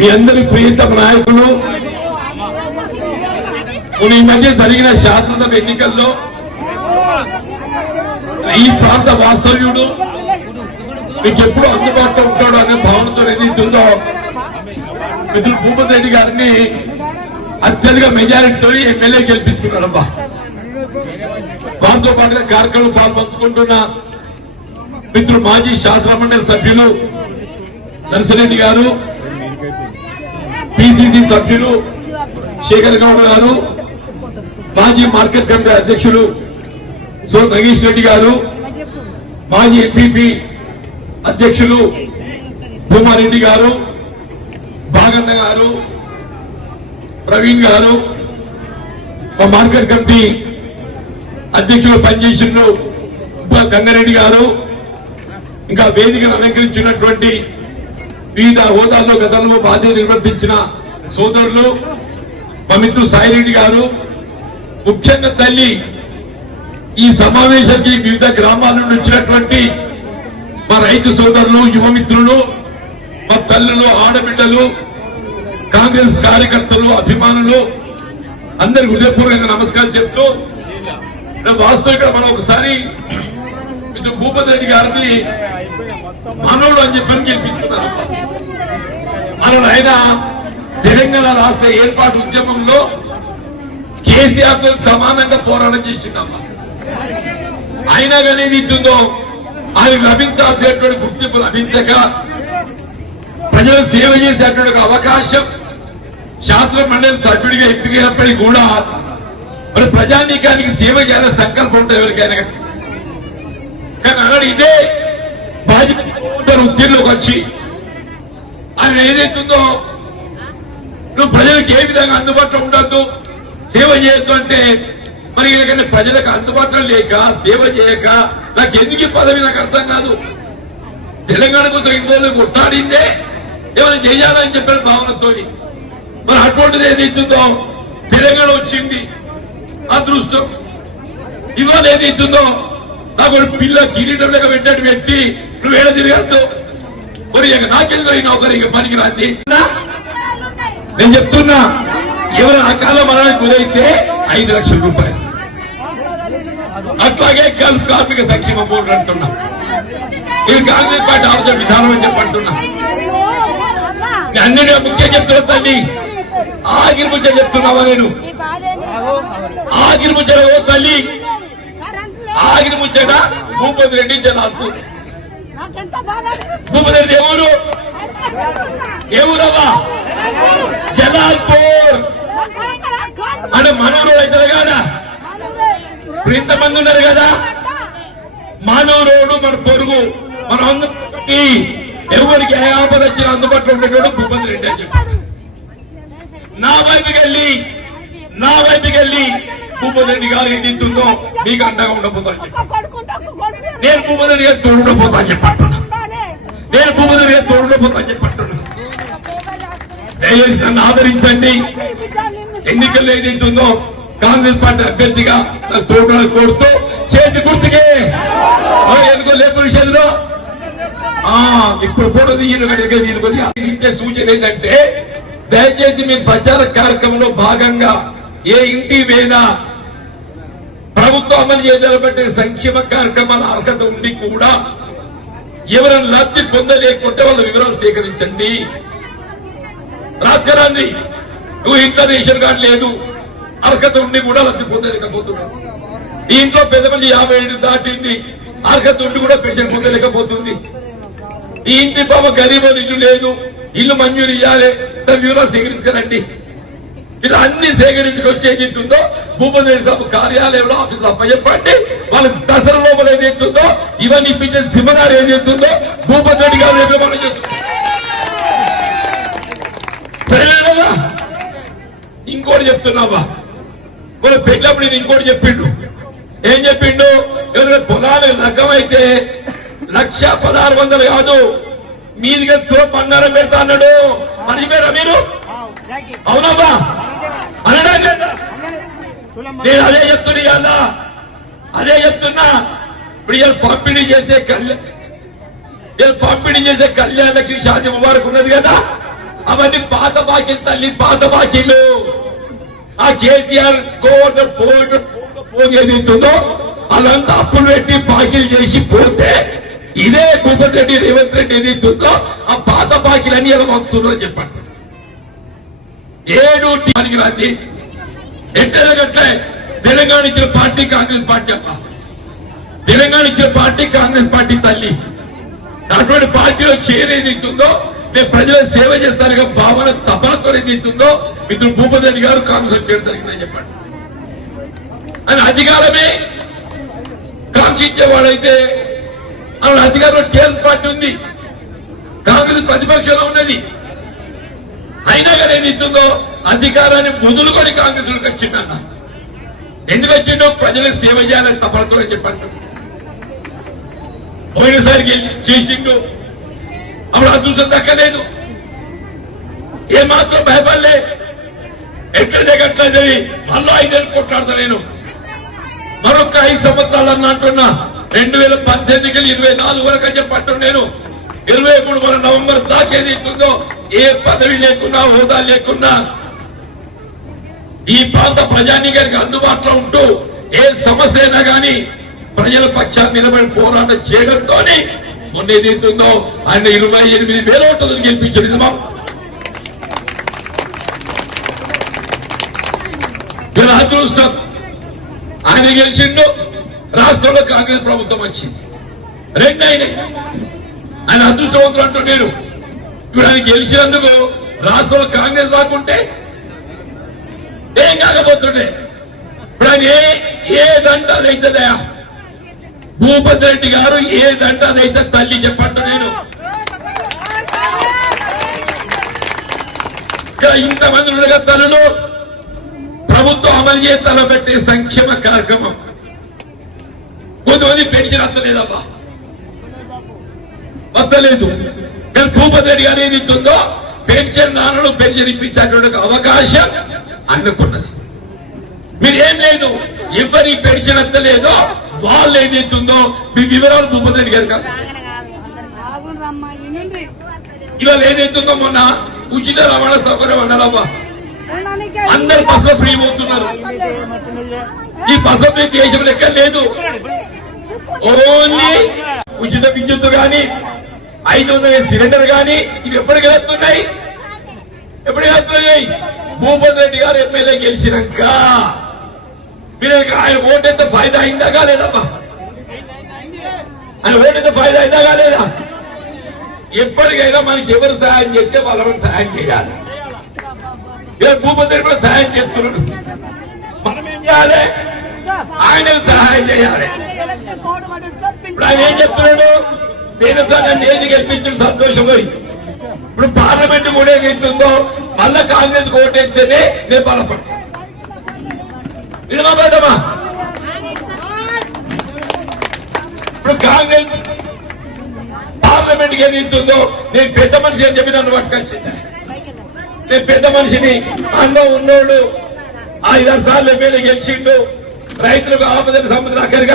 మీ అందరి ప్రియతమ నాయకులు. ఈ మధ్య జరిగిన శాసనసభ ఎన్నికల్లో ఈ ప్రాంత వాస్తవ్యుడు మీకు ఎప్పుడు అందుబాటులో ఉంటాడు అనే భావనతో ఏదైతుందో మిత్రులు భూపతి రెడ్డి గారిని అత్యధిక మెజారిటీతో ఎమ్మెల్యే గెలిపించుకున్నాడమ్మా వారితో పాటుగా కార్యక్రమం పాల్పంచుకుంటున్న మిత్రులు మాజీ శాసనమండలి సభ్యులు నరసిరెడ్డి గారు పిసిసి సభ్యులు శేఖర్ గౌడ్ గారు మాజీ మార్కెట్ కమిటీ అధ్యక్షులు సో నగేష్ రెడ్డి గారు మాజీ ఎంపీపీ అధ్యక్షులు భూమారెడ్డి గారు బాగన్న గారు ప్రవీణ్ గారు మా మార్కెట్ కమిటీ అధ్యక్షులు పనిచేసిన ఉప గంగారెడ్డి గారు ఇంకా వేదికను అలంకరించినటువంటి వివిధ హోదాల్లో గతంలో బాధ్యత నిర్వర్తించిన సోదరులు మా సాయిరెడ్డి గారు ముఖ్యంగా తల్లి ఈ సమావేశానికి వివిధ గ్రామాల నుండి వచ్చినటువంటి మా రైతు సోదరులు యువమిత్రులు మా తల్లులు ఆడబిడ్డలు కాంగ్రెస్ కార్యకర్తలు అభిమానులు అందరి హృదయపూర్వకంగా నమస్కారం చెప్తూ వాస్తవిక మనం ఒకసారి భూపతి రెడ్డి గారిని మనోడు అని చెప్పని గెలిపించుకున్నారు మన ఆయన తెలంగాణ రాష్ట్ర ఏర్పాటు ఉద్యమంలో కేసీఆర్తో సమానంగా పోరాటం చేసిందమ్మా అయినా కానీ ఇచ్చిందో ఇస్తుందో ఆయన లభించాల్సినటువంటి గుర్తింపు లభించక ప్రజలు సేవ చేసేటువంటి అవకాశం శాస్త్ర మండలి సభ్యుడిగా ఎంపికైనప్పటికీ కూడా మరి ప్రజానీకానికి సేవ చేయాలనే సంకల్పం ఉంటుంది ఎవరికైనా కానీ. కానీ అన్నాడు ఇదే భాజపా ఉద్యమంలోకి వచ్చి ఆయన ఏదైతుందో నువ్వు ప్రజలకు ఏ విధంగా అందుబాటులో ఉండొద్దు సేవ చేయొద్దు అంటే మరి వీళ్ళకన్నా ప్రజలకు అందుబాటులో లేక సేవ చేయక నాకు ఎందుకు పదవి నాకు అర్థం కాదు. తెలంగాణ కోసం ఇంట్లో కొట్టాడిందే ఏమైనా చేయాలని చెప్పిన భావనతో మరి అటువంటిది ఏదైతుందో తెలంగాణ వచ్చింది అదృష్టం ఇవాళ ఏదైతుందో నాకు పిల్ల కిరీటం లెక్క పెట్టాడు పెట్టి నువ్వు ఏడ తిరగద్దు మరి ఇక నాకెందుకు ఈ నౌకరి ఇక పనికి రాంది నేను చెప్తున్నా ఎవరు అకాల మరణానికి గురైతే ఐదు లక్షల రూపాయలు. అట్లాగే గల్ఫ్ కార్మిక సంక్షేమ బోర్డు అంటున్నా. ఇది కాంగ్రెస్ పార్టీ ఆలోచన విధానం అని చెప్పంటున్నా అన్ని ముఖ్యం చెప్తున్నా తల్లి. ఆగిరి ముచ్చ చెప్తున్నావా నేను? ఆగిరి ముచ్చట ఓ తల్లి? ఆగిరి ముచ్చట భూపతి రెడ్డి జనాలు నాకెంత బాగా భూపతి ఎవరు ఎవరవ్వా జలాల్పూర్. అంటే మనూరు అవుతారు కదా? ఇంతమంది ఉన్నారు కదా? మానవరోడు మన పొరుగు. మన అందరికి ఎవరికి ఏ ఆపద వచ్చినా అందుబాటులో ఉండేటోడు భూపతి రెడ్డి అని చెప్పాడు. నా వైపుకి వెళ్ళి నా వైపుకి వెళ్ళి భూపతిరెడ్డి గారు ఏం ఇస్తుందో మీకు అండగా ఉండబోతాను నేను భూపతిరెడ్డి గారు తోడు ఉండబోతా చెప్పంటున్నా. నేను భూపతిరెడ్డి గారు తోడు ఉండబోతా చెప్పంటున్నా. దయచేసి నన్ను ఆదరించండి. ఎన్నికల్లో ఏదైతుందో కాంగ్రెస్ పార్టీ అభ్యర్థిగా నాకు తోడు కోరుతూ చేతి గుర్తుకే. ఎందుకో లేపు విషయంలో ఇప్పుడు ఫోటో తీయను కనుక దీని కొద్దిగా సూచన ఏంటంటే దయచేసి మీ ప్రచార కార్యక్రమంలో భాగంగా ఏ ఇంటి వేద ప్రభుత్వం అమలు చేయాలబట్టే సంక్షేమ కార్యక్రమాల అర్హత ఉండి కూడా ఎవరైనా లబ్ధి పొందలేకుంటే వాళ్ళ వివరాలు సేకరించండి. రాజకీయాన్ని నువ్వు ఇంట్లో రేషన్ కార్డు లేదు అర్హత ఉండి కూడా లబ్ధి పొందలేకపోతున్నావు. ఈ ఇంట్లో పెద్ద మంది యాభై ఏడు దాటింది అర్హత ఉండి కూడా పెన్షన్ పొందలేకపోతుంది. ఈ ఇంటి బాబు గరీబ్ ఇల్లు లేదు ఇల్లు మంజూరు ఇవ్వాలి సార్ వివరాలు సేకరించారండి. ఇలా అన్ని సేకరించుకొని ఏదైతుందో భూపతి సభ కార్యాలయంలో ఆఫీసులో అప్పచెప్పండి. వాళ్ళ దసరా లోపల ఏదైతుందో ఇవన్నీ ఇప్పించే సింహగారు ఏదైతుందో భూపతి రెడ్డి గారు రేపు మనం ఇంకోటి చెప్తున్నావా? వాళ్ళు పెళ్ళప్పుడు నేను ఇంకోటి చెప్పిండు. ఏం చెప్పిండు? ఎవరైనా పొలాలు లగ్గమైతే లక్ష పదహారు వందలు కాదు. మీదిగా తుల బంగారం పెడతా అన్నాడు. మరి మీరు? అవునమ్మా అనడా లేదా? నేను అదే చెప్తున్నా ఇవాళ అదే చెప్తున్నా. ఇప్పుడు ఇవాళ పంపిణీ చేసే కళ్యాణ్ ఇవాళ పంపిణీ చేసే కళ్యాణకి శాంతి ముబారక్ ఉన్నది కదా? అవన్నీ పాత బాకీలు తల్లి పాత బాకీలు. ఆ కేటీఆర్ కోట పోటు పోగేది ఉంటుందో వాళ్ళంతా అప్పులు పెట్టి బాకీలు చేసి పోతే ఇదే భూపతి రెడ్డి రేవంత్ రెడ్డి ఏది ఆ పాత బాకీలన్నీ ఎలా పంపుతున్నారో చెప్పండి. ఏడు టీకి రాంది ఎట్లగట్లే తెలంగాణ ఇచ్చిన పార్టీ కాంగ్రెస్ పార్టీ అప్ప. తెలంగాణ ఇచ్చిన పార్టీ కాంగ్రెస్ పార్టీ తల్లి. అటువంటి పార్టీలో చేరేది ఇస్తుందో నేను ప్రజల సేవ చేస్తానుగా భావన తపనతో ఏది ఇస్తుందో మిత్రుడు భూపతి రెడ్డి గారు కాంగ్రెస్ చేయడం జరిగిందని చెప్పండి. అని అధికారమే కాంక్షించేవాడైతే అలా అధికారంలో టీఆర్ఎస్ పార్టీ ఉంది. కాంగ్రెస్ ప్రతిపక్షంలో ఉన్నది. అయినా కానీ ఏది అధికారాన్ని వదులుకొని కాంగ్రెస్ వచ్చిందన్న. ఎందుకు వచ్చిండో? ప్రజలకు సేవ చేయాలని తపనతో చెప్పండి పోయినసారి చేసిండు. అప్పుడు అదృష్టం దక్కలేదు. ఏమాత్రం భయపడలే. ఎట్లా జగట్లా చదివి మళ్ళీ ఐదేళ్ళు కొట్లాడతలేను మరొక ఐదు సంవత్సరాలు అన్న అంటున్నా. రెండు వేల పద్దెనిమిదికి ఇరవై నాలుగు వరకు అని చెప్పట్టు నేను. ఇరవై మూడు మన నవంబర్ దాకేది ఉందో ఏ పదవి లేకున్నా హోదా లేకున్నా ఈ ప్రాంత ప్రజానీకానికి అందుబాటులో ఉంటూ ఏ సమస్య అయినా గాని ప్రజల పక్షాన్ని నిలబడి పోరాటం చేయడంతో మొన్న ఏదైతుందో ఆయన ఇరవై ఎనిమిది వేల ఓట్లను గెలిపించారు. నిజమా అదృష్టం. ఆయన గెలిచిండు రాష్ట్రంలో కాంగ్రెస్ ప్రభుత్వం వచ్చింది. రెండు అయినాయి ఆయన అదృష్టవంతులు అంటూ నేను ఇప్పుడు ఆయన గెలిచినందుకు రాష్ట్రంలో కాంగ్రెస్ రాకుంటే ఏం కాకపోతుండే. ఇప్పుడు ఆయన ఏ ఏదంట అదైతుందయా భూపతి రెడ్డి గారు ఏదంట అదైతే తల్లి చెప్పట్టు నేను ఇంతమంది ఉండగా తనను ప్రభుత్వం అమలు చేసి పెట్టే సంక్షేమ కార్యక్రమం. కొంతమంది పెన్షన్ వస్తలేదమ్మా వస్తలేదు కానీ భూపతి రెడ్డి గారు ఏది ఇస్తుందో పెన్షన్ నాన్నలు పెన్షన్ ఇప్పించేటువంటి అవకాశం అనుకున్నది. మీరేం లేదు ఎవరి పెన్షన్ వస్తలేదో వాళ్ళు ఏదైతుందో మీ వివరాలు భూపతి రెడ్డి గారు కాదు. ఇవాళ ఏదైతుందో మొన్న ఉచిత రవాణా సౌకర్యం అన్నారమ్మా అందరు బస్సులో ఫ్రీ పోతున్నారు. ఈ బస్సు ఫ్రీ దేశంలో ఎక్కడ లేదు. ఓన్లీ ఉచిత విద్యుత్ గాని ఐదు వందల సిలిండర్ గాని ఇవి ఎప్పటికి వెళ్తున్నాయి? ఎప్పటికి వెళ్తున్నాయి? భూపతి రెడ్డి గారు ఎమ్మెల్యే గెలిచినాక. మీరు ఆయన ఓటు ఎంత ఫైదా అయిందా కాలేదమ్మా ఆయన ఓటు ఎంత ఫైదా అయిందా కాలేదా ఎప్పటికైనా మనకి ఎవరు సహాయం చేస్తే వాళ్ళకి సహాయం చేయాలి. భూపతి రెడ్డి కూడా సహాయం చేస్తున్నాడు. మనం ఏం చేయాలి? ఆయన సహాయం చేయాలి. ఇప్పుడు ఆయన ఏం చెప్తున్నాడు? నేను నన్ను ఏది గెలిపించిన సంతోషం పోయి. ఇప్పుడు పార్లమెంట్ కూడా ఏదైతుందో మళ్ళా కాంగ్రెస్ ఓటేస్తేనే నేను బలపడతాను వినమా పెద్దమా ఇప్పుడు కాంగ్రెస్ పార్లమెంట్కి ఇస్తుందో నేను పెద్ద మనిషి అని చెప్పి నన్ను పట్టుకొచ్చింది. నేను పెద్ద మనిషిని అన్నం ఉన్నోడు ఐదారు సార్లు ఎమ్మెల్యే గెలిచిండు. రైతులకు ఆపదల సముద్రం అక్కడికి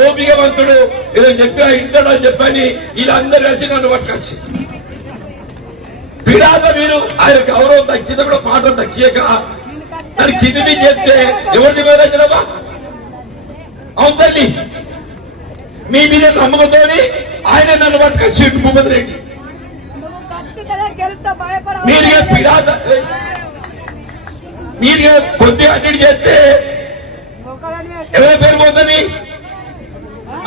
ఓపికవంతుడు. ఏదో చెప్పా ఇంటాడు అని చెప్పని వీళ్ళందరూ కలిసి నన్ను పట్టుకొచ్చి. పిడాత మీరు ఆయన గౌరవం తగ్గింది కూడా మాట తగ్గియక దాన్ని కింది చేస్తే ఎవరిని మీద వచ్చినవా అవును తల్లి. మీ మీద నమ్మకంతో ఆయన నన్ను పట్టుకొచ్చి భూపతి రెడ్డి మీరు పిడాత మీరు కొద్దిగా అన్నిటి చేస్తే ఎవరి పేరు పోతుంది?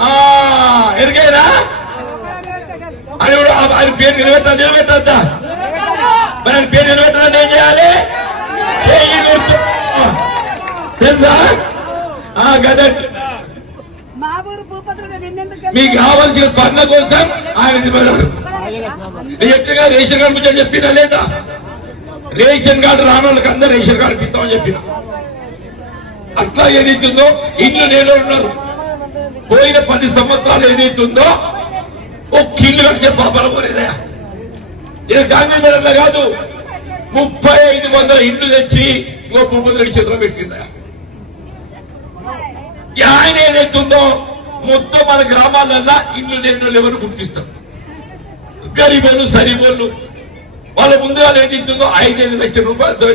ఆ, ఎరిగైనా అని కూడా ఆయన పేరు నిలబెట్టాలి నిలబెట్టద్దా? మరి ఆయన పేరు నిలబెట్టాలని ఏం చేయాలి. తెలుసా? ఆ గద. మా ఊరు భూపత్రుడు నిన్నెందుకు మీకు కావాల్సిన పనుల కోసం ఆయన నిలబడారు చెప్పినగా రేషన్ కార్డు చెప్పినా లేదా? రేషన్ కార్డు రాని వాళ్ళకి అందరూ రేషన్ కార్డు ఇస్తామని చెప్పిన. అట్లా ఏదైతుందో ఇల్లు నేను ఉన్నారు. పోయిన పది సంవత్సరాలు ఏదైతుందో ఓ ఇల్లు కట్టే పాపలం పోలేదయా ఇది కాంగ్రెస్ కాదు ముప్పై ఐదు వందల ఇండ్లు తెచ్చి ఇంకో ముప్పై రెండు చేతిలో పెట్టిందయా ఆయన ఏదైతుందో మొత్తం మన గ్రామాలల్లో ఇల్లు లేని ఎవరు గుర్తిస్తారు. గరీబోళ్ళు సరిబోళ్ళు వాళ్ళ ముందుగా ఏది ఐదు ఐదైదు లక్షల రూపాయలతో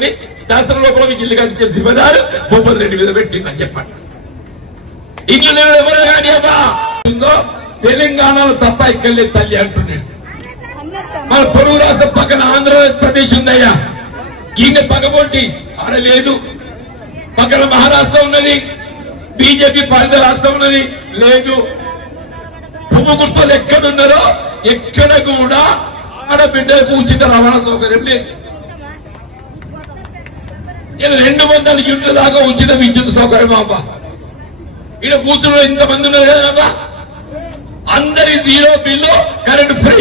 శాస్త్రం లోపల మీకు ఇల్లు కట్టించే శివదారు భూపతి రెడ్డి మీద పెట్టిందని చెప్పండి. ఇల్లు నేను ఎవరు కానీ అబ్బా! తెలంగాణలో తప్ప ఇక్కడ లేదు తల్లి అంటున్నాడు. మన పొరుగు రాష్ట్రం పక్కన ఆంధ్రప్రదేశ్ ఉందయ్యా. ఈయన పగబొట్టి ఆడ లేదు. పక్కన మహారాష్ట్ర ఉన్నది. బీజేపీ పాలిత రాష్ట్రం ఉన్నది. లేదు. పువ్వు గుర్తులు ఎక్కడున్నారో ఎక్కడ కూడా అక్కడ ఆడబిడ్డలకు ఉచిత రవాణా సౌకర్యం లేదు ఇలా రెండు వందల యూనిట్ల దాకా ఉచిత విద్యుత్ సౌకర్యం అబ్బా. ఇక్కడ కూతురు ఇంతమంది ఉన్నారు కదా అందరి జీరో బిల్లు కరెంట్ ఫ్రీ.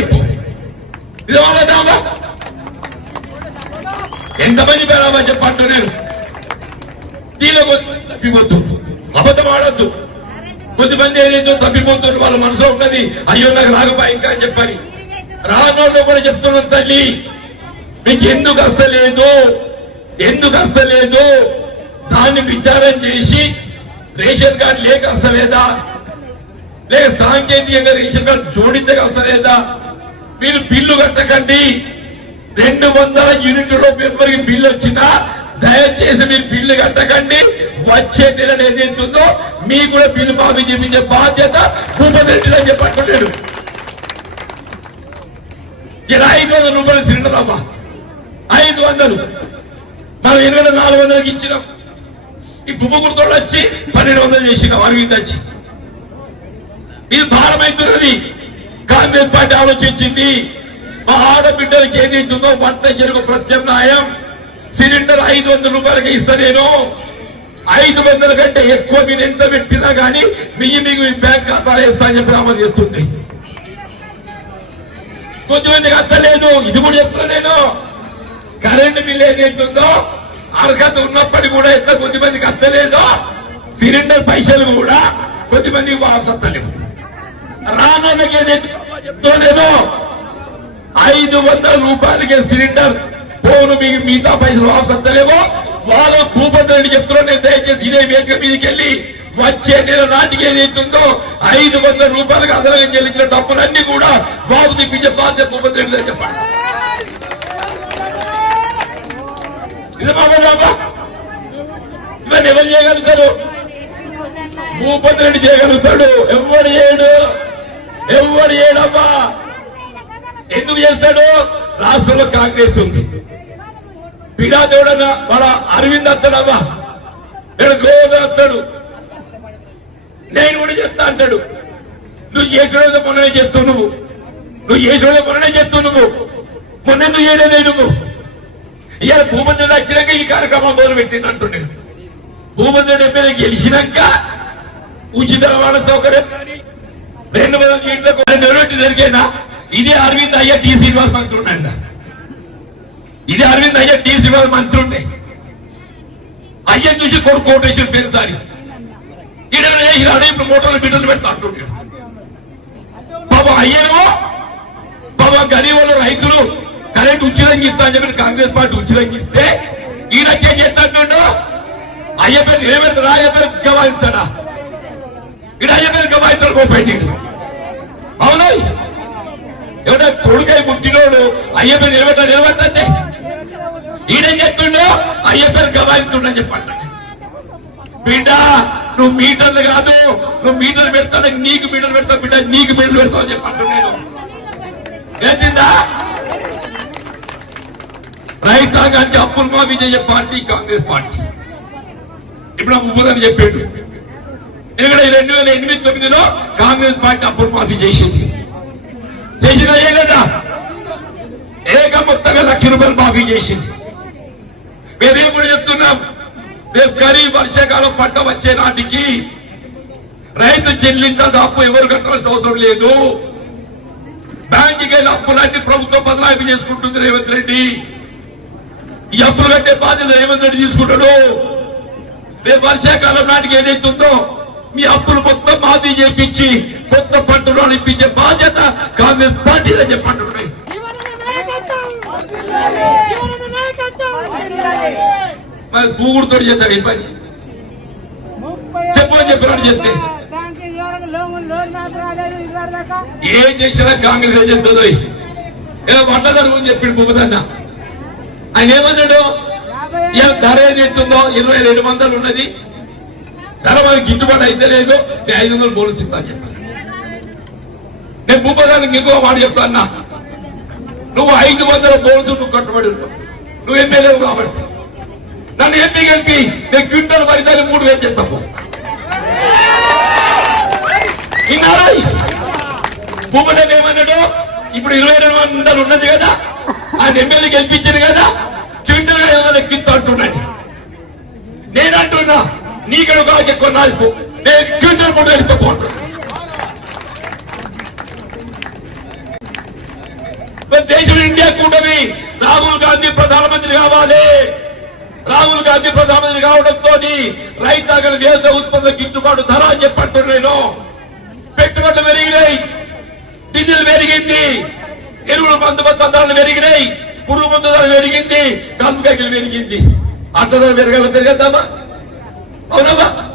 ఇదేమన్నా ఎంతమంది పేరామా చెప్పంటూ నేను దీనిలో కొద్దిమంది తప్పిపోతు అబద్ధం ఆడద్దు. కొద్దిమంది ఏదైతే తప్పిపోతున్నారు వాళ్ళ మనసులో ఉన్నది అయ్యో నాకు రాకపోయి ఇంకా అని చెప్పని. రానోళ్ళు కూడా చెప్తున్నాను తల్లి మీకు ఎందుకు అస్తలేదు? ఎందుకు అస్తలేదు? దాన్ని విచారం చేసి రేషన్ కార్డు లేక వస్తలేదా లేక సాంకేతికంగా రేషన్ కార్డు జోడించక వస్తలేదా మీరు బిల్లు కట్టకండి. రెండు వందల యూనిట్ల ఎవరికి బిల్లు వచ్చినా దయచేసి మీరు బిల్లు కట్టకండి. వచ్చే నెల ఏదైతుందో మీకు కూడా బిల్లు మాఫీ చేపించే బాధ్యత భూపతి రెడ్డిలో అని చెప్పట్టున్నాడు ఇలా ఐదు వందల రూపాయలు సిలిండర్ అమ్మా ఐదు వందలు. మనం ఎనిమిది నాలుగు వందలకి ఇచ్చినాం. ఈ బుబ్బగుర్తోడు వచ్చి పన్నెండు వందలు చేసినాం అరవింద్ వచ్చి. ఇది భారమైతున్నది. కాంగ్రెస్ పార్టీ ఆలోచించింది. మా ఆడబిడ్డలకి ఏదైతుందో వంట జరుగు ప్రత్యామ్నాయం. సిలిండర్ ఐదు వందల రూపాయలకి ఇస్తా నేను. ఐదు వందల కంటే ఎక్కువ మీరు ఎంత పెట్టినా కానీ మియ్యి మీకు మీ బ్యాంక్ ఖాతాలో వేస్తా అని చెప్పి అమలు చేస్తుంది. కొంతమందికి అర్థలేదు ఇది కూడా చెప్తున్నా నేను. కరెంట్ బిల్ ఏదైతుందో అర్హత ఉన్నప్పటికీ కూడా ఎంత కొద్దిమందికి అత్తలేదో సిలిండర్ పైసలు కూడా కొద్దిమందికి వాసత్తలేవు రానన్నకి ఏదైతే చెప్తలేదో ఐదు వందల రూపాయలకి సిలిండర్ పోను మీకు మిగతా పైసలు వాసత్తలేవో వాళ్ళ భూపతి రెడ్డి చెప్తున్నారు నేను దయచేసి ఇదే వేదిక మీదకి వెళ్ళి వచ్చే నెల నాటికి ఏదైతుందో ఐదు వందల రూపాయలకు అదనంగా చెల్లించిన డబ్బులన్నీ కూడా బాబు తెప్పించే బాధ్యత భూపతి రెడ్డి గారు చెప్పండి బాబా? ఇవన్నీ ఎవరు చేయగలుగుతారు? భూపతి రెడ్డి చేయగలుగుతాడు. ఎవరు చేయడు? ఎవరు చేయడమ్మా? ఎందుకు చేస్తాడు? రాష్ట్రంలో కాంగ్రెస్ ఉంది. పిడా దేవుడన్న వాళ్ళ అరవింద్ అత్తడమ్మా. నేను గోవింద్ నేను కూడా చెప్తా అంటాడు. నువ్వు చేసిన మొన్ననే చెప్తావు నువ్వు. నువ్వు చేసిన మొన్ననే చెప్తావు నువ్వు. మొన్న నువ్వు చేయలేదే నువ్వు? ఇవాళ భూపతి వచ్చినాక ఈ కార్యక్రమం మొదలు పెట్టింది అంటుండే. భూపతి ఎమ్మెల్యే గెలిచినాక ఉచిత రవాణా సౌకర్యం కానీ రెండు వందల ఇంట్లకు నెరవేర్చి జరిగేనా ఇదే అరవింద్ అయ్య టీ. శ్రీనివాస్ మంత్రి ఉండండి ఇదే అరవింద్ అయ్య టీ. శ్రీనివాస్ మంత్రి ఉండే. అయ్యని చూసి కొడుకు కోటేశ్వర పేరు సారి ఈడ ఇప్పుడు మోటార్లు బిడ్డలు పెడతా అంటుండే బాబా అయ్యేమో బాబా గరీబులు రైతులు కరెంట్ ఉచితంగా ఇస్తా అని చెప్పి కాంగ్రెస్ పార్టీ ఉచితంగా ఇస్తే ఈయన చేంజ్ చేస్తాడు అయ్య పేరు నిలబెడతాడా అయ్య పేరు గవాయిస్తాడా ఇక్కడ అయ్య పేరు గవాయిస్తాడు పోయి అవునా? ఎవడ కొడుకై పుట్టినోడు అయ్య పేరు నిలబెట్ట నిలబెట్టండి ఈయన చెప్తుండో అయ్య పేరు గవాయిస్తుండని చెప్పండి బిడ్డ నువ్వు మీటర్లు కాదు నువ్వు మీటర్లు పెడతాను నీకు మీటర్లు పెడతావు బిడ్డ నీకు మీటర్లు పెడతావు అని చెప్పండి నేను తెలిసిందా రైతాంగానికి అప్పులు మాఫీ చేసే పార్టీ కాంగ్రెస్ పార్టీ. ఇప్పుడు ఉపదని చెప్పాడు ఇక్కడ రెండు వేల ఎనిమిది తొమ్మిదిలో కాంగ్రెస్ పార్టీ అప్పులు మాఫీ చేసింది? చేసినా చేయలేదా? ఏక మొత్తంగా లక్ష రూపాయలు మాఫీ చేసింది. మేమేం కూడా చెప్తున్నాం? రేపు ఖరీఫ్ వర్షాకాలం పంట వచ్చే నాటికి రైతు చెల్లించాల్సిన అప్పు ఎవరు కట్టాల్సిన అవసరం లేదు. బ్యాంకుకి వెళ్ళి అప్పులన్నీ ప్రభుత్వం బదలాయింపు చేసుకుంటుంది రేవంత్ రెడ్డి. ఈ అప్పులు కట్టే బాధ్యత రేవంత్ రెడ్డి తీసుకుంటాడు. రేపు వర్షాకాలం నాటికి ఏదైతుందో మీ అప్పులు మొత్తం మాఫీ చేపించి కొత్త పంట రుణాలు ఇప్పించే బాధ్యత కాంగ్రెస్ పార్టీలో చెప్పంటున్నాయి. మరి పూగుడుతో చేస్తాడు ఈ పని? చెప్పని చెప్పినట్టు చెప్తే? ఏం చేసినా కాంగ్రెస్ ఏం చెప్తుంది ఇలా వడ్ల గురించి చెప్పిండు భూపతన్న ఆయన ఏమన్నాడు? ధర ఏది ఎత్తుందో? ఇరవై రెండు వందలు ఉన్నది. ధర మనకి గిట్టుబాటు అయితే లేదు. నేను ఐదు వందలు బోనస్ ఇస్తా అని చెప్పాను. నేను భూపదానికి ఇంకో మాట చెప్తాన్నా. నువ్వు ఐదు వందల బోనస్ నువ్వు కట్టుబడి ఉంటావు నువ్వు ఎమ్మెల్యేవు కాబట్టి. నన్ను ఎంపీ కలిపి నేను క్వింటల్ పరిదాన్ని మూడు వేలు చేస్తాము విన్నారా? భూపదని ఏమన్నాడు? ఇప్పుడు ఇరవై రెండు వందలు ఉన్నది కదా ఆయన ఎమ్మెల్యే గెలిపించింది కదా క్వింటల్గా ఏమైనా ఎక్కిస్తా అంటున్నాడు. నేను అంటున్నా కాదు ఎక్కువ నాకు నేను క్వింటల్ మూడు వేలు పోంటున్నా దేశం ఇండియా కూటమి రాహుల్ గాంధీ ప్రధానమంత్రి కావాలి. రాహుల్ గాంధీ ప్రధానమంత్రి కావడంతో రైతాంగం దేశ ఉత్పత్తుల గిట్టుబాటు ధర అని చెప్పట్టు నేను. పెట్టుబడులు పెరిగినాయి. డీజిల్ పెరిగింది. ఎరువుల మందు ధరలు పెరిగినాయి. పురుగు మందు ధర పెరిగింది. కలుపుకాయలు పెరిగింది. అట్ల ధర పెరగాల పెరగద్దామా? అవునమ్మా?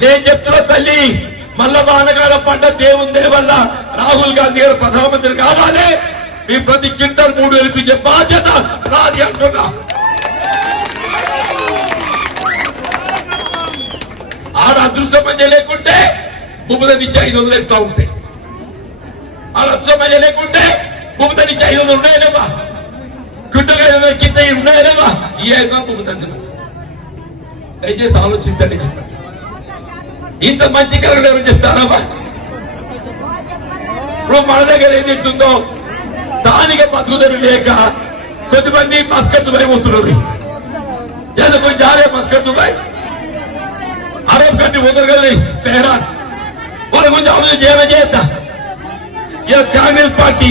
నేను చెప్తున్నా తల్లి మళ్ళా వానకాల పంట దేవుందే వల్ల రాహుల్ గాంధీ గారు ప్రధానమంత్రి కావాలి. మీ ప్రతి క్వింటల్ మూడు వెలిపించే బాధ్యత రాది అంటున్నా. ఆడ అదృష్టం మంచి లేకుంటే భూమిద నుంచి ఐదు వందలు ఎట్లా ఉంటాయి ఆడ అదృష్టం మంచి లేకుంటే భూమిద నుంచి ఐదు వందలు ఉన్నాయలేమా క్వింటల్ ఐదు వందల కింద ఉన్నాయలేమా ఈ ఐదు దయచేసి ఆలోచించండి. ఇంత మంచి కలగలు ఎవరు చెప్తారమ్మా ఇప్పుడు మన దగ్గర ఏం చెప్తుందో స్థానిక బతుకుదరు లేక కొద్దిమంది మస్కత్ దుబాయ్ పోతున్నారు. ఏదో కొంచెం జారే మస్కత్ దుబాయ్. అరబ్ కంట్రీ పోతారు కదా తెహరాన్ వాళ్ళ గురించి ఆలోచన చేయడం చేస్తా ఇలా కాంగ్రెస్ పార్టీ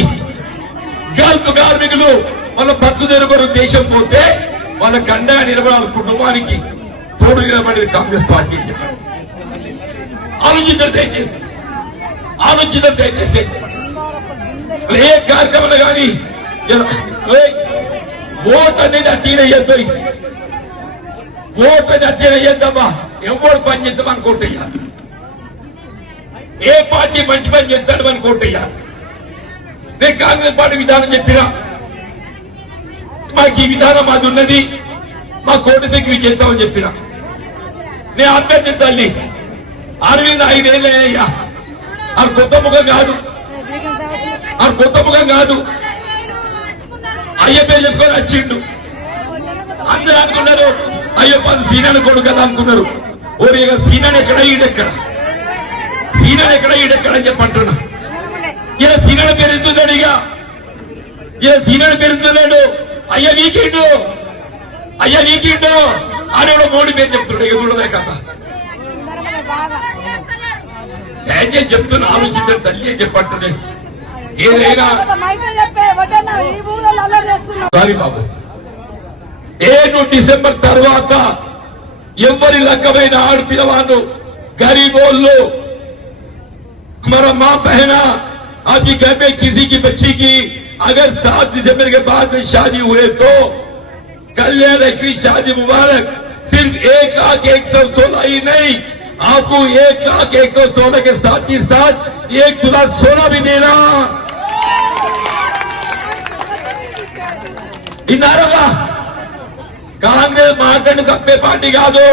గల్ఫ్ కార్మికులు వాళ్ళ బతుకుదెరు కొరకు దేశం పోతే వాళ్ళ గండగా నిలబడాలి కుటుంబానికి తోడు నిలబడేది కాంగ్రెస్ పార్టీ అని చెప్పారు ఆలోచించడం దయచేసి ఆలోచించడం దయచేసి ఏ కార్యక్రమాలు కానీ ఓట్ అనేది అట్టీన అయ్యద్దు ఓట్ అనేది అట్టీన అయ్యద్దమ్మా ఎవడు పని చేద్దామని అనుకుంటయ్యా ఏ పార్టీ మంచి పని చేస్తాడు అనుకుంటయ్యా నేను కాంగ్రెస్ పార్టీ విధానం చెప్పినా? మాకు ఈ విధానం మాది ఉన్నది. మా కోటి దగ్గర చేద్దామని చెప్పినా? నేను అభ్యర్థి తల్లి అరవింద్ ఐదేళ్ళయ్యా అయ్యా. ఆ కొత్త ముఖం కాదు. ఆ కొత్త ముఖం కాదు. అయ్య పేరు చెప్పుకొని వచ్చిండు? అందరూ అనుకున్నారు అయ్యో పది సీనాని కొడుకు కదా అనుకున్నారు. ఓరి ఇక సీనాని ఎక్కడ ఈడెక్కడ? సీనాని ఎక్కడ ఈడెక్కడ అని చెప్పి అంటున్నా. ఇలా సీనాని పెరుగుతున్నాడు ఇక. ఇలా సీనాని పెరుగుతున్నాడు. అయ్యా వీకిండు అయ్యా వీకిండు అని కూడా మోడీ పేరు చెప్తున్నాడు. ఇక చూడలే కథ. దయచేసి చెప్తున్నా? ఆలోచించండి తల్లి అని చెప్పంటున్నాడు ఏదైనా సారీ బాబు. ఏడు డిసెంబర్ తర్వాత ఎవరి లక్కమైన ఆడపిల్లవాళ్ళు గరీబోళ్ళు हमारा माँ बहना आपकी घर में किसी की बच्ची की अगर सात दिसंबर के बाद में शादी हुए तो कल्याण लक्ष्मी शादी मुबारक सिर्फ एक लाख एक सौ सोलह ही नहीं आपको एक लाख एक सौ सोलह के साथ ही साथ एक तुला सोना भी देना విన్నారమ్మా కాంగ్రెస్ మాట్లాడి తప్పే పార్టీ కాదు.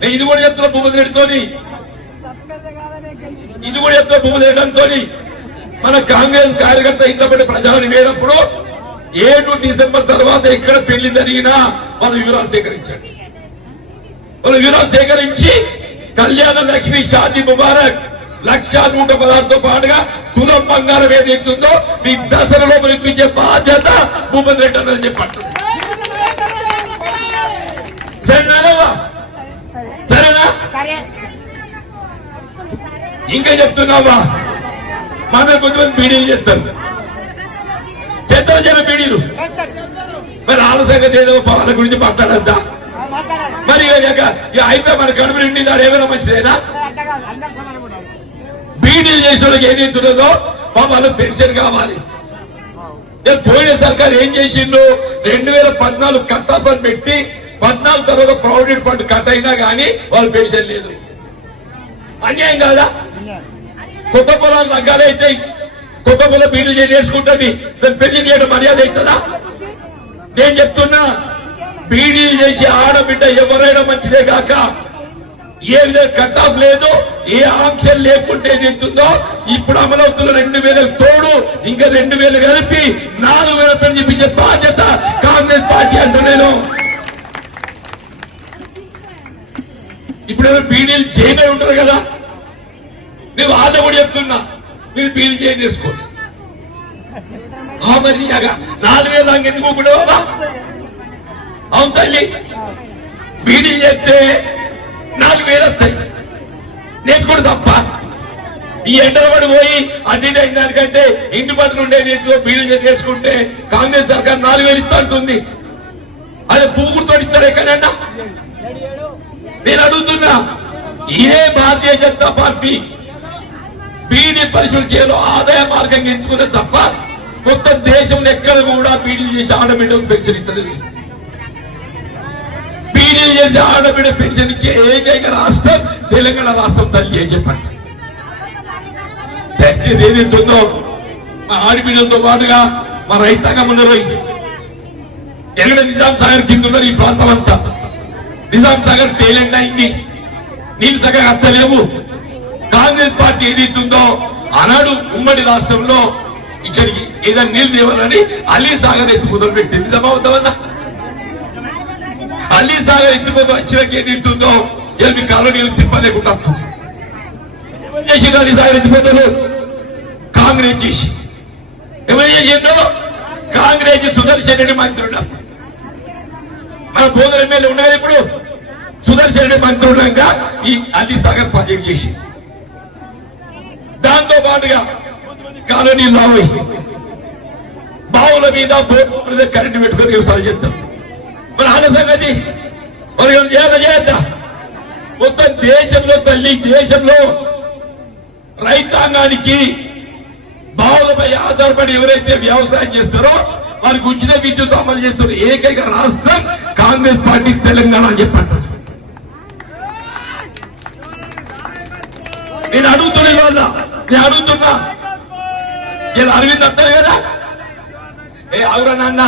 నేను ఇది కూడా చెప్తున్నా భూపతి రెడ్డితోని. ఇది కూడా చెప్తున్నా భూపతి రెడ్డితో మన కాంగ్రెస్ కార్యకర్త ఇంతపడి ప్రజలను వేయనప్పుడు ఏడు డిసెంబర్ తర్వాత ఎక్కడ పెళ్ళి జరిగినా వాళ్ళు వివరాలు సేకరించండి. వాళ్ళు వివరాలు సేకరించి కళ్యాణ లక్ష్మి షాజీ ముబారక్ లక్ష నూట పదార్థంతో పాటుగా తులం బంగారం ఏదైతుందో మీ దశలలో పిలిపించే బాధ్యత భూపతి రెడ్డి అని చెప్పండి. సరేనా సరేనా సరే. ఇంకా చెప్తున్నావా? మన కొంతమంది బీడీలు చేస్తారు. చేస్తారు జన బీడీలు. మరి వాళ్ళ సంగతి ఏదో వాళ్ళ గురించి మాట్లాడద్దా? మరి అయితే మన కడుపు నిండి దాడు ఏమైనా మంచిదేనా? బీడీలు చేసిన వాళ్ళకి ఏదైతే ఉన్నదో పాపం వాళ్ళకి పెన్షన్ కావాలి. పోయిన సర్కార్ ఏం చేసిండు? రెండు వేల పద్నాలుగు కట్ ఆఫ్ అని పెట్టి పద్నాలుగు తర్వాత ప్రావిడెంట్ ఫండ్ కట్ అయినా కానీ వాళ్ళు పెన్షన్ లేదు. అన్యాయం కాదా? కొత్త పొలాలు లగ్గాలు అవుతాయి కుటుంబంలో బీడీలు చేసుకుంటుంది. దాని పెళ్ళి చేయడం మర్యాద అవుతుందా? నేను చెప్తున్నా బీడీలు చేసి ఆడబిడ్డ ఎవరైనా మంచిదే కాక ఏ విధంగా కట్ ఆఫ్ లేదు ఏ ఆంక్షలు లేకుంటే ఏదైతుందో ఇప్పుడు అమలవుతున్న రెండు వేలకు తోడు ఇంకా రెండు వేలు కలిపి నాలుగు వేల పెళ్ళి బాధ్యత కాంగ్రెస్ పార్టీ అంటూ నేను ఇప్పుడేమో బీడీలు చేయమే ఉంటారు కదా. నేను వాళ్ళ కూడా చెప్తున్నా మీరు బీడీలు చేయం చేసుకోండి. ఆ మరి నాలుగు వేలు దాకా ఎందుకు కూడా అవును తల్లి బీడీలు చేస్తే నాలుగు వేలు వస్తాయి. నేర్చుకోడు తప్ప. ఈ ఎండలబడి పోయి అన్ని అయిన దానికంటే ఇంటి పట్ల ఉండే నీటిలో బీడీలు చేసుకుంటే కాంగ్రెస్ సర్కార్ నాలుగు వేలు ఇస్తా అంటుంది. అదే పువ్వుతో ఇస్తారు ఎక్కడన్నా నేను అడుగుతున్నా ఏ భారతీయ జనతా పార్టీ బీడీ పరిశ్రమ చేయాలో ఆదాయ మార్గం ఎంచుకునే తప్ప కొత్త దేశంలో ఎక్కడ కూడా బీడీలు చేసి ఆడబిడ్డకు పెన్షన్ ఇస్తలేదు బీడీలు చేసి ఆడబిడ్డ పెన్షన్ ఇచ్చే ఏకైక రాష్ట్రం తెలంగాణ రాష్ట్రం తల్లి ఏం చెప్పండి. దయచేసి ఏదైతుందో మా ఆడబిడ్డలతో పాటుగా మా రైతాంగం ఉన్నారు ఎక్కడ నిజాం సాగర్ కింద ఉన్నారు ఈ ప్రాంతం అంతా? నిజాం సాగర్ పేలెండ్ అయింది నీళ్ళు సగం అత్తలేవు. కాంగ్రెస్ పార్టీ ఏదైతుందో ఆనాడు ఉమ్మడి రాష్ట్రంలో. ఇక్కడికి ఏదైనా నీళ్ళు తేవాలని అలీ సాగర్ ఎత్తిపోతలు పెట్టింది. నిజమవుతామన్నా అలీ సాగర్ ఎత్తిపోతలు వచ్చినాక ఏదైతుందో ఇలా మీ కాలనీలు తిప్పలేకుండా ఎవరు చేసిండు అలీ సాగర్ ఎత్తిపోతలు కాంగ్రెస్ చేసి. ఎవరు చేసిండో కాంగ్రెస్ సుదర్శన్ రెడ్డి మంత్రుడు మన బోధన ఎమ్మెల్యే ఉన్నది ఇప్పుడు. సుదర్శన్ రెడ్డి మంత్రి ఉండగా ఈ అల్లి సాగర్ ప్రాజెక్ట్ చేసి. దాంతో పాటుగా కాలనీ లావై. బావుల మీద బోర్డు కరెంటు పెట్టుకొని వ్యవసాయం చేస్తాం. మరి ఆన సంగతి మరి చేద్దా. మొత్తం దేశంలో తల్లి దేశంలో రైతాంగానికి బావులపై ఆధారపడి ఎవరైతే వ్యవసాయం చేస్తారో వారికి ఉచిత విద్యుత్ అమలు చేస్తున్న ఏకైక రాష్ట్రం కాంగ్రెస్ పార్టీ తెలంగాణ అని చెప్పంటారు నేను అడుగుతున్నా ఇవాళ నేను అడుగుతున్నా. ఇలా అరవింద్ అంటారు కదా? ఏ అవురా నాన్న.